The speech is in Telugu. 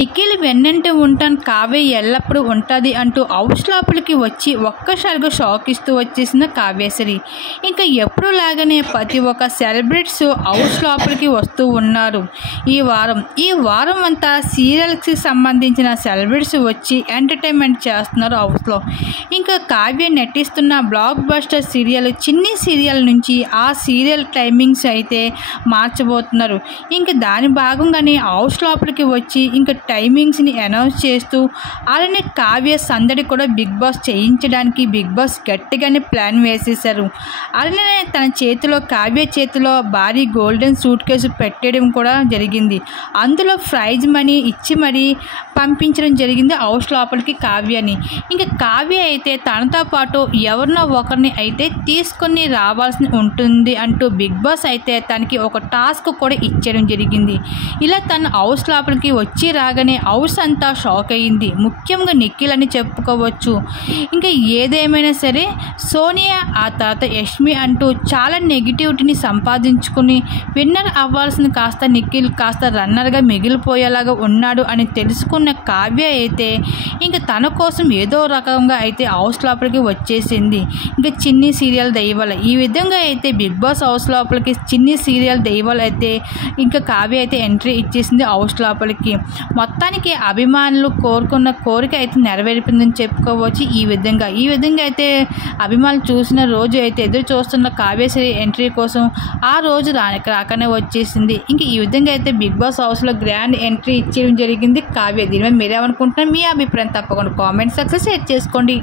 నిఖిల్ వెన్నంటి ఉంటాను, కావ్య ఎల్లప్పుడూ ఉంటుంది అంటూ హౌస్ లోపలికి వచ్చి ఒక్కసారిగా షాక్ ఇస్తూ వచ్చేసిన కావ్యశ్రీ. ఇంకా ఎప్పుడు లాగానే ప్రతి ఒక్క సెలబ్రిటీస్ హౌస్ లోపలికి వస్తూ ఉన్నారు. ఈ వారం అంతా సీరియల్స్కి సంబంధించిన సెలబ్రిటీస్ వచ్చి ఎంటర్టైన్మెంట్ చేస్తున్నారు హౌస్లో. ఇంకా కావ్య నటిస్తున్న బ్లాక్ బస్టర్ సీరియల్ చిన్ని సీరియల్ నుంచి ఆ సీరియల్ టైమింగ్స్ అయితే మార్చబోతున్నారు. ఇంకా దాని భాగంగానే హౌస్ లోపలికి వచ్చి ఇంకా టైమింగ్స్ని అనౌన్స్ చేస్తూ అలానే కావ్య సందడి కూడా బిగ్ బాస్ చేయించడానికి బిగ్ బాస్ గట్టిగానే ప్లాన్ వేసేశారు. అలానే తన చేతిలో కావ్య చేతిలో భారీ గోల్డెన్ సూట్ కేసు పెట్టడం కూడా జరిగింది. అందులో ప్రైజ్ మనీ ఇచ్చి మరీ పంపించడం జరిగింది హౌస్ లోపలికి కావ్యని. ఇంకా కావ్య అయితే తనతో పాటు ఎవరినో ఒకరిని అయితే తీసుకొని రావాల్సి ఉంటుంది అంటూ బిగ్ బాస్ అయితే తనకి ఒక టాస్క్ కూడా ఇచ్చడం జరిగింది. ఇలా తను హౌస్ లోపలికి వచ్చి రాగానే హౌస్ అంతా షాక్ అయ్యింది. ముఖ్యంగా నిఖిల్ అని చెప్పుకోవచ్చు. ఇంకా ఏదేమైనా సరే సోనియా ఆ తర్వాత యష్మి అంటూ చాలా నెగిటివిటీని సంపాదించుకుని విన్నర్ అవ్వాల్సిన కాస్త నిఖిల్ కాస్త రన్నర్గా మిగిలిపోయేలాగా ఉన్నాడు అని తెలుసుకున్న కావ్య అయితే ఇంకా తన కోసం ఏదో రకంగా అయితే హౌస్ లోపలికి వచ్చేసింది. ఇంకా చిన్ని సీరియల్ దైవాల ఈ విధంగా అయితే బిగ్ బాస్ హౌస్ లోపలికి చిన్ని సీరియల్ దైవాలు అయితే ఇంకా కావ్య అయితే ఎంట్రీ ఇచ్చేసింది హౌస్ లోపలికి. మొత్తానికి అభిమానులు కోరుకున్న కోరిక అయితే నెరవేరిపోయిందని చెప్పుకోవచ్చు. ఈ విధంగా అయితే అభిమానులు చూసిన రోజు అయితే ఎదురు చూస్తున్న కావ్యశ్రీ ఎంట్రీ కోసం ఆ రోజు రాకనే వచ్చేసింది. ఇంక ఈ విధంగా అయితే బిగ్ బాస్ హౌస్లో గ్రాండ్ ఎంట్రీ ఇచ్చేయడం జరిగింది కావ్య. దీని మీద మీరేమనుకుంటున్నారు? మీ అభిప్రాయం తప్పకుండా కామెంట్ సెక్షన్లో షేర్ చేసుకోండి.